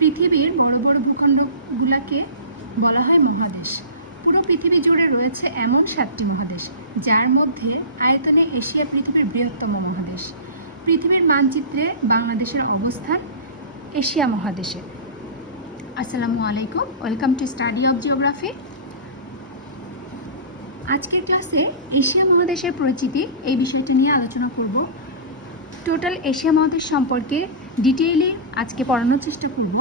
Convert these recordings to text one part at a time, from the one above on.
পৃথিবীর বড় বড় ভূখণ্ডগুলোকে বলা হয় মহাদেশ। পুরো পৃথিবী জুড়ে রয়েছে এমন সাতটি মহাদেশ, যার মধ্যে আয়তনে এশিয়া পৃথিবীর বৃহত্তম মহাদেশ। পৃথিবীর মানচিত্রে বাংলাদেশের অবস্থান এশিয়া মহাদেশে। আসসালামু আলাইকুম, welcome to study of geography. আজকের ক্লাসে এশিয়া মহাদেশের পরিচিতি এই বিষয়টি নিয়ে আলোচনা করব। টোটাল এশিয়া মহাদেশ সম্পর্কে ডিটেইলে আজকে পড়ানোর চেষ্টা করব।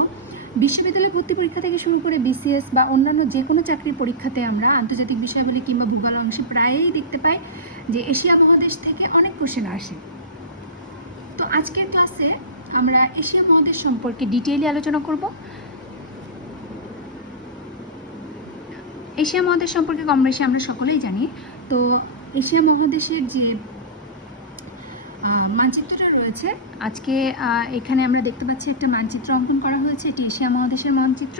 বিশ্ববিদ্যালয় ভর্তি পরীক্ষা থেকে শুরু করে বিসিএস বা অন্যান্য যে কোনো চাকরির পরীক্ষাতে আমরা আন্তর্জাতিক বিষয়গুলি কিংবা ভূগোল অংশে প্রায়ই দেখতে পাই যে এশিয়া মহাদেশ থেকে অনেক কোশ্চেন আসে। তো আজকের ক্লাসে আমরা এশিয়া মহাদেশ সম্পর্কে ডিটেইলে আলোচনা করব। এশিয়া মহাদেশ সম্পর্কে কম বেশি আমরা সকলেই জানি। তো এশিয়া মহাদেশের যে মানচিত্রটা রয়েছে। আজকে এখানে আমরা দেখতে পাচ্ছি একটা মানচিত্র অঙ্কন করা হয়েছে, এটি এশিয়া মহাদেশের মানচিত্র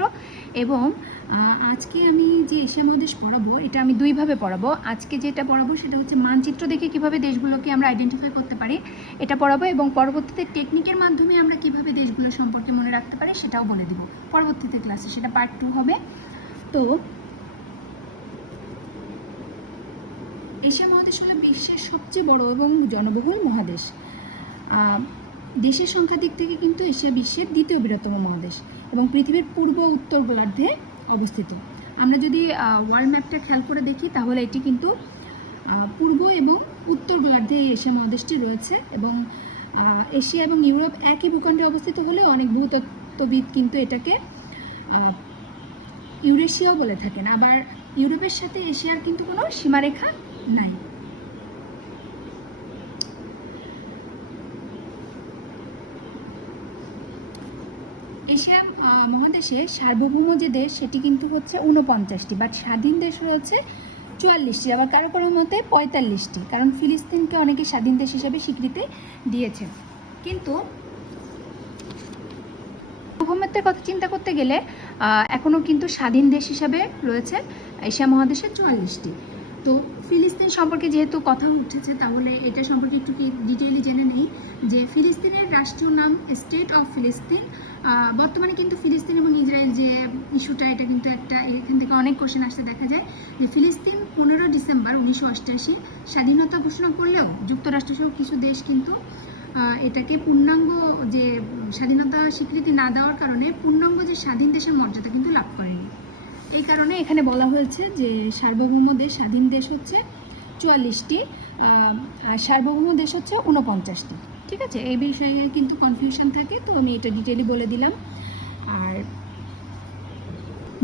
এবং আজকে আমি যে এশিয়া মহাদেশ পড়াবো, এটা আমি দুইভাবে পড়াবো। আজকে যেটা পড়াবো সেটা হচ্ছে মানচিত্র দেখে কীভাবে দেশগুলোকে আমরা আইডেন্টিফাই করতে পারি, এটা পড়াবো এবং পরবর্তীতে টেকনিকের মাধ্যমে আমরা কীভাবে দেশগুলো সম্পর্কে মনে রাখতে পারি সেটাও বলে দিব। পরবর্তীতে ক্লাসে সেটা পার্ট টু হবে। তো, এশিয়া মহাদেশ হলো বিশ্বের সবচেয়ে বড় এবং জনবহুল মহাদেশ। দেশের সংখ্যার দিক থেকে কিন্তু এশিয়া বিশ্বের দ্বিতীয় বৃহত্তম মহাদেশ এবং পৃথিবীর পূর্ব উত্তর গোলার্ধে অবস্থিত। আমরা যদি ওয়ার্ল্ড ম্যাপটা খেয়াল করে দেখি, তাহলে এটি কিন্তু পূর্ব এবং উত্তর গোলার্ধে এই এশিয়া মহাদেশটি রয়েছে এবং এশিয়া এবং ইউরোপ একই ভূখণ্ডে অবস্থিত হলেও অনেক ভূতত্ত্ববিদ কিন্তু এটাকে ইউরেশিয়াও বলে থাকেন। আবার ইউরোপের সাথে এশিয়ার কিন্তু কোনো সীমারেখা নাই এশিয়া মহাদেশে সার্বভৌম যে দেশ, সেটি কিন্তু হচ্ছে উনপঞ্চাশটি বাট স্বাধীন দেশ রয়েছে চুয়াল্লিশটি, আবার কারও কারও মতে পঁয়তাল্লিশটি, কারণ ফিলিস্তিনকে অনেকে স্বাধীন দেশ হিসেবে স্বীকৃতি দিয়েছে কিন্তু সার্বভৌমত্বের কথা চিন্তা করতে গেলে এখনও কিন্তু স্বাধীন দেশ হিসাবে রয়েছে এশিয়া মহাদেশের চুয়াল্লিশটি। তো ফিলিস্তিন সম্পর্কে যেহেতু কথা উঠেছে, তাহলে এটা সম্পর্কে একটু ডিটেইলি জেনে নেই যে ফিলিস্তিনের রাষ্ট্রীয় নাম স্টেট অফ ফিলিস্তিন বর্তমানে কিন্তু ফিলিস্তিন এবং ইসরায়েল যে ইস্যুটা, এটা কিন্তু একটা এখান থেকে অনেক কোশ্চেন আসতে দেখা যায় যে ফিলিস্তিন পনেরো ডিসেম্বর উনিশশো অষ্টাশি স্বাধীনতা ঘোষণা করলেও যুক্তরাষ্ট্রসহ কিছু দেশ কিন্তু এটাকে পূর্ণাঙ্গ যে স্বাধীনতা স্বীকৃতি না দেওয়ার কারণে পূর্ণাঙ্গ যে স্বাধীন দেশের মর্যাদা কিন্তু লাভ করেনি। এই কারণে এখানে বলা হয়েছে যে সার্বভৌম দেশ, স্বাধীন দেশ হচ্ছে চুয়াল্লিশটি সার্বভৌম দেশ হচ্ছে উনপঞ্চাশটি ঠিক আছে? এই বিষয়ে কিন্তু কনফিউশন থাকে, তো আমি এটা ডিটেলি বলে দিলাম। আর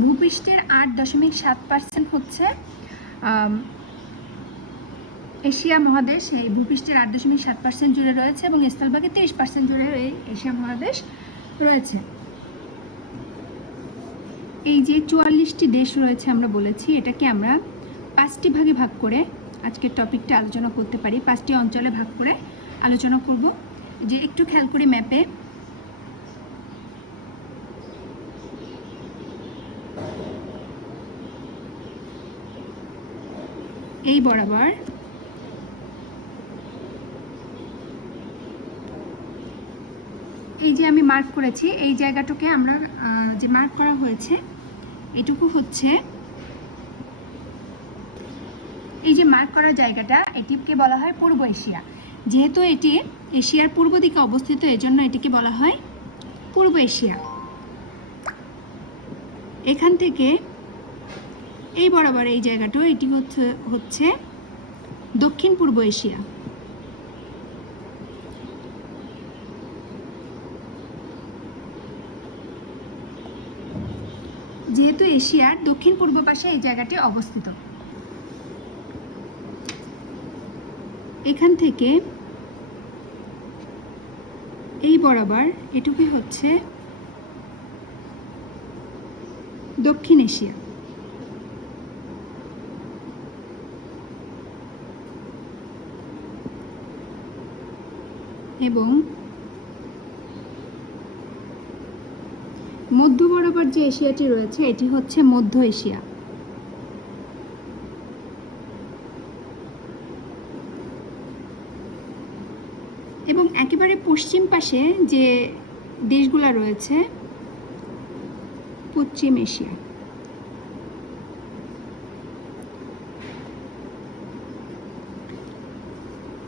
ভূপৃষ্ঠের আট দশমিক সাত পার্সেন্ট হচ্ছে এশিয়া মহাদেশ। এই ভূপৃষ্ঠের আট দশমিক সাত পার্সেন্ট জুড়ে রয়েছে এবং স্থলভাগে তেইশ পার্সেন্ট জুড়ে এই এশিয়া মহাদেশ রয়েছে। এই যে চুয়াল্লিশটি দেশ রয়েছে আমরা বলেছি, এটাকে আমরা পাঁচটি ভাগে ভাগ করে আজকের টপিকটা আলোচনা করতে পারি। পাঁচটি অঞ্চলে ভাগ করে আলোচনা করব। যে একটু খেয়াল করে ম্যাপে। এই বরাবর। এই যে আমি মার্ক করেছি, এই জায়গাটাকে আমরা যে মার্ক করা হয়েছে, এটুকু হচ্ছে এই যে মার্ক করা জায়গাটা, এটিকে বলা হয় পূর্ব এশিয়া। যেহেতু এটি এশিয়ার পূর্ব দিকে অবস্থিত, এজন্য এটিকে বলা হয় পূর্ব এশিয়া। এখান থেকে এই বরাবর এই জায়গাটা এটি হচ্ছে হচ্ছে দক্ষিণ পূর্ব এশিয়া। যেহেতু এশিয়ার দক্ষিণ পূর্ব পাশে এই জায়গাটি অবস্থিত। এখান থেকে এই বরাবর এটুকুই হচ্ছে দক্ষিণ এশিয়া। এবং মধ্য বরাবর যে এশিয়াটি রয়েছে, এটি হচ্ছে মধ্য এশিয়া। এবং একেবারে পশ্চিম পাশে যে দেশগুলো রয়েছে, পশ্চিম এশিয়া।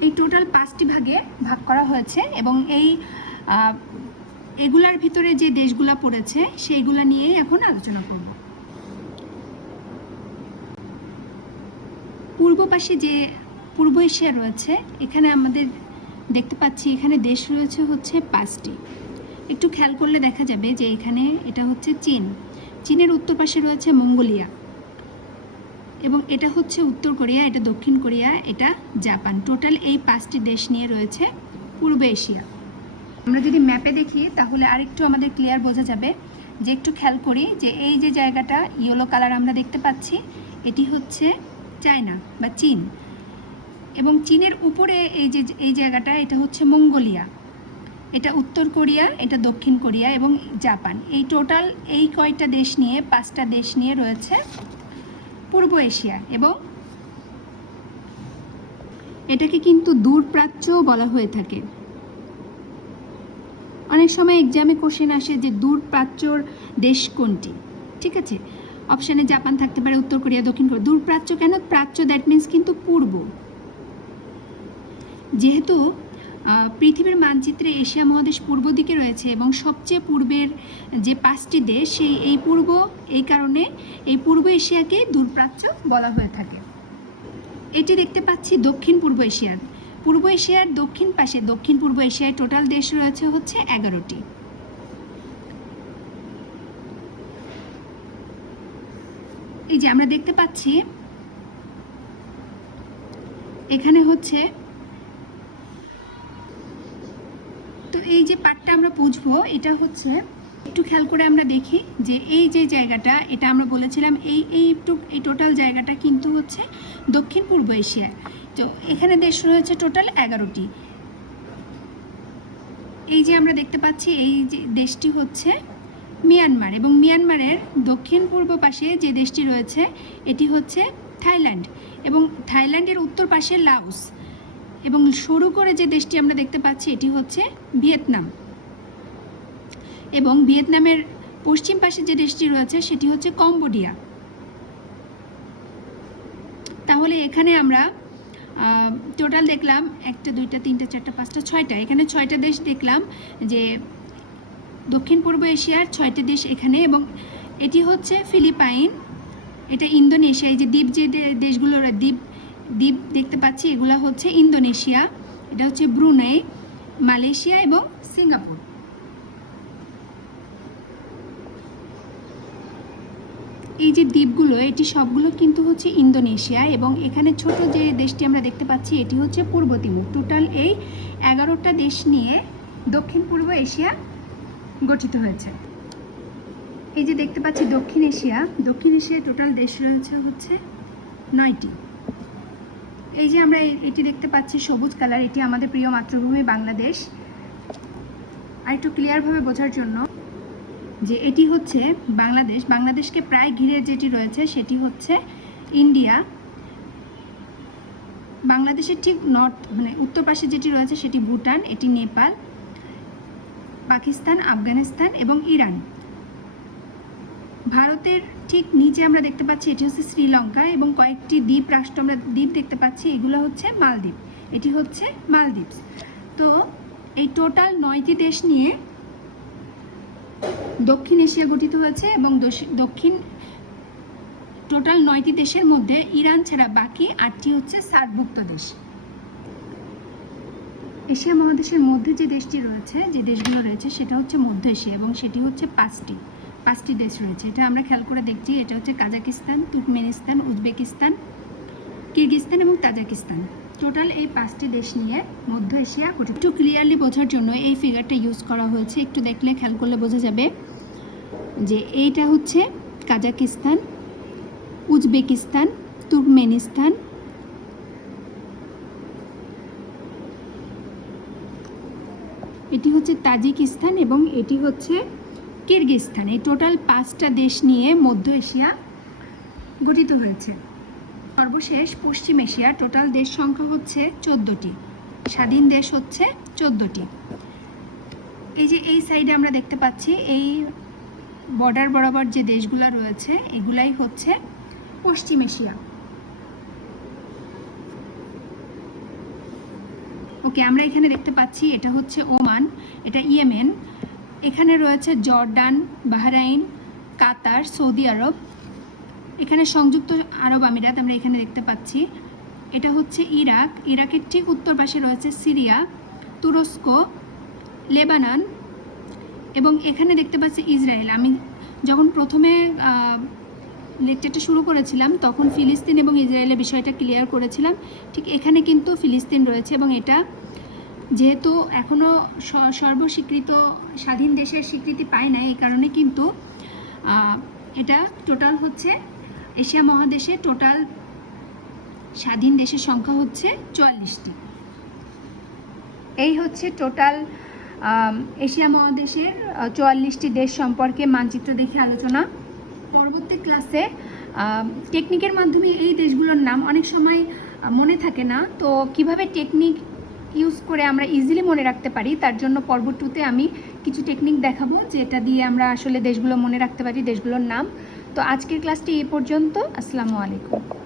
এই টোটাল পাঁচটি ভাগে ভাগ করা হয়েছে এবং এই এগুলার ভিতরে যে দেশগুলা পড়েছে, সেইগুলা নিয়েই এখন আলোচনা করব। পূর্ব পাশে যে পূর্ব এশিয়া রয়েছে, এখানে আমাদের দেখতে পাচ্ছি এখানে দেশ রয়েছে হচ্ছে পাঁচটি। একটু খেয়াল করলে দেখা যাবে যে এখানে এটা হচ্ছে চীন। চীনের উত্তর পাশে রয়েছে মঙ্গোলিয়া। এবং এটা হচ্ছে উত্তর কোরিয়া, এটা দক্ষিণ কোরিয়া, এটা জাপান। টোটাল এই পাঁচটি দেশ নিয়ে রয়েছে পূর্ব এশিয়া। আমরা যদি ম্যাপে দেখি, তাহলে আরেকটু আমাদের ক্লিয়ার বোঝা যাবে। যে একটু খেয়াল করি যে এই যে জায়গাটা ইয়েলো কালার আমরা দেখতে পাচ্ছি, এটি হচ্ছে চায়না বা চীন। এবং চীনের উপরে এই যে, এই জায়গাটা, এটা হচ্ছে মঙ্গোলিয়া। এটা উত্তর কোরিয়া, এটা দক্ষিণ কোরিয়া এবং জাপান। এই টোটাল এই কয়টা দেশ নিয়ে, পাঁচটা দেশ নিয়ে রয়েছে পূর্ব এশিয়া এবং এটাকে কিন্তু দূরপ্রাচ্যও বলা হয়ে থাকে। অনেক সময় এক্সামে কোশ্চেন আসে যে দূরপ্রাচ্যর দেশ কোনটি? ঠিক আছে? অপশানে জাপান থাকতে পারে, উত্তর কোরিয়া, দক্ষিণ কোরিয়া। দূরপ্রাচ্য কেন? প্রাচ্য দ্যাট মিন্স কিন্তু পূর্ব। যেহেতু পৃথিবীর মানচিত্রে এশিয়া মহাদেশ পূর্ব দিকে রয়েছে এবং সবচেয়ে পূর্বের যে পাঁচটি দেশ, সেই, এই পূর্ব, এই কারণে এই পূর্ব এশিয়াকে দূরপ্রাচ্য বলা হয়ে থাকে। এটি দেখতে পাচ্ছি দক্ষিণ পূর্ব এশিয়ার। পূর্ব এশিয়ার দক্ষিণ পাশে, দক্ষিণ পূর্ব এশিয়ায় টোটাল দেশ রয়েছে হচ্ছে এগারোটি। এই যে আমরা দেখতে পাচ্ছি, এখানে হচ্ছে, তো এই যে পার্টটা আমরা বুঝব, এটা হচ্ছে একটু খেয়াল করে আমরা দেখি যে এই যে জায়গাটা, এটা আমরা বলেছিলাম এই এই এই টোটাল জায়গাটা কিন্তু হচ্ছে দক্ষিণ পূর্ব এশিয়া তো এখানে দেশ রয়েছে টোটাল এগারোটি। এই যে আমরা দেখতে পাচ্ছি এই যে দেশটি হচ্ছে মিয়ানমার এবং মিয়ানমারের দক্ষিণ পূর্ব পাশে যে দেশটি রয়েছে, এটি হচ্ছে থাইল্যান্ড এবং থাইল্যান্ডের উত্তর পাশে লাউস এবং সরু করে যে দেশটি আমরা দেখতে পাচ্ছি, এটি হচ্ছে ভিয়েতনাম। এবং ভিয়েতনামের পশ্চিম পাশে যে দেশটি রয়েছে, সেটি হচ্ছে কম্বোডিয়া। তাহলে এখানে আমরা টোটাল দেখলাম একটা, দুইটা, তিনটা, চারটা, পাঁচটা, ছয়টা। এখানে ছয়টা দেশ দেখলাম যে দক্ষিণ পূর্ব এশিয়ার ছয়টা দেশ এখানে এবং এটি হচ্ছে ফিলিপাইন, এটা ইন্দোনেশিয়া। এই যে দ্বীপ যে দেশগুলো দ্বীপ দ্বীপ দেখতে পাচ্ছি, এগুলো হচ্ছে ইন্দোনেশিয়া, এটা হচ্ছে ব্রুনাই, মালয়েশিয়া এবং সিঙ্গাপুর। এই যে দ্বীপগুলো, এটি সবগুলো কিন্তু হচ্ছে ইন্দোনেশিয়া এবং এখানে ছোট যে দেশটি আমরা দেখতে পাচ্ছি, এটি হচ্ছে পূর্ব তিমুর। টোটাল এই এগারোটা দেশ নিয়ে দক্ষিণ পূর্ব এশিয়া গঠিত হয়েছে। এই যে দেখতে পাচ্ছি দক্ষিণ এশিয়া, দক্ষিণ এশিয়ায় টোটাল দেশ রয়েছে হচ্ছে নয়টি। এই যে আমরা এটি দেখতে পাচ্ছি সবুজ কালার, এটি আমাদের প্রিয় মাতৃভূমি বাংলাদেশ। আর একটু ক্লিয়ারভাবে বোঝার জন্য যে এটি হচ্ছে বাংলাদেশ। বাংলাদেশকে প্রায় ঘিরে যেটি রয়েছে সেটি হচ্ছে ইন্ডিয়া। বাংলাদেশের ঠিক নর্থ মানে উত্তর পাশে যেটি রয়েছে সেটি ভুটান, এটি নেপাল, পাকিস্তান, আফগানিস্তান এবং ইরান। ভারতের ঠিক নিচে আমরা দেখতে পাচ্ছি এটি হচ্ছে শ্রীলঙ্কা এবং কয়েকটি দ্বীপ রাষ্ট্র আমরা দ্বীপ দেখতে পাচ্ছি। এগুলো হচ্ছে মালদ্বীপ। এটি হচ্ছে মালদ্বীপ তো এই টোটাল নয়টি দেশ নিয়ে দক্ষিণ এশিয়া গঠিত হয়েছে এবং দক্ষিণ টোটাল নয়টি দেশের মধ্যে ইরান ছাড়া বাকি আটটি হচ্ছে সার্কভুক্ত দেশ। এশিয়া মহাদেশের মধ্যে যে দেশটি রয়েছে, যে দেশগুলো রয়েছে, সেটা হচ্ছে মধ্য এশিয়া এবং সেটি হচ্ছে পাঁচটি পাঁচটি দেশ রয়েছে। এটা আমরা খেয়াল করে দেখছি, এটা হচ্ছে কাজাকিস্তান, তুর্কমেনিস্তান, উজবেকিস্তান কিরগিস্তান এবং তাজাকিস্তান। টোটাল এই পাঁচটি দেশ নিয়ে মধ্য এশিয়া গঠিত। একটু ক্লিয়ারলি বোঝার জন্য এই ফিগারটা ইউজ করা হয়েছে। একটু দেখলে খেয়াল করলে বোঝা যাবে যে এইটা হচ্ছে কাজাকিস্তান, উজবেকিস্তান, তুর্কমেনিস্তান, এটি হচ্ছে তাজিকিস্তান এবং এটি হচ্ছে কিরগিস্তান এই টোটাল পাঁচটা দেশ নিয়ে মধ্য এশিয়া গঠিত হয়েছে। সর্বশেষ পশ্চিম এশিয়া টোটাল দেশ সংখ্যা হচ্ছে চোদ্দোটি। স্বাধীন দেশ হচ্ছে চোদ্দোটি। এই যে এই সাইডে আমরা দেখতে পাচ্ছি, এই বর্ডার বরাবর যে দেশগুলো রয়েছে, এগুলাই হচ্ছে পশ্চিম এশিয়া। ওকে, আমরা এখানে দেখতে পাচ্ছি এটা হচ্ছে ওমান, এটা ইয়েমেন। এখানে রয়েছে Jordan, Bahrain, Qatar, Saudi Arab. এখানে সংযুক্ত আরব আমিরাত আমরা এখানে দেখতে পাচ্ছি। এটা হচ্ছে ইরাক। ইরাকের ঠিক উত্তর পাশে রয়েছে সিরিয়া, তুরস্ক, লেবানন এবং এখানে দেখতে পাচ্ছি ইসরায়েল। আমি যখন প্রথমে লেকচারটা শুরু করেছিলাম, তখন ফিলিস্তিন এবং ইসরায়েলের বিষয়টা ক্লিয়ার করেছিলাম। ঠিক এখানে কিন্তু ফিলিস্তিন রয়েছে এবং এটা যেহেতু এখনও সর্বস্বীকৃত, স্বাধীন দেশের স্বীকৃতি পায় না এই কারণে কিন্তু এটা টোটাল হচ্ছে এশিয়া মহাদেশে টোটাল স্বাধীন দেশের সংখ্যা হচ্ছে চুয়াল্লিশটি। এই হচ্ছে টোটাল এশিয়া মহাদেশের চুয়াল্লিশটি দেশ সম্পর্কে মানচিত্র দেখে আলোচনা। পরবর্তী ক্লাসে টেকনিকের মাধ্যমে এই দেশগুলোর নাম অনেক সময় মনে থাকে না। তো কীভাবে টেকনিক ইউজ করে আমরা ইজিলি মনে রাখতে পারি, তার জন্য পর্ব টুতে আমি কিছু টেকনিক দেখাবো, যেটা দিয়ে আমরা আসলে দেশগুলো মনে রাখতে পারি, দেশগুলোর নাম। তো আজকের ক্লাসটি এই পর্যন্ত। আসসালামু আলাইকুম।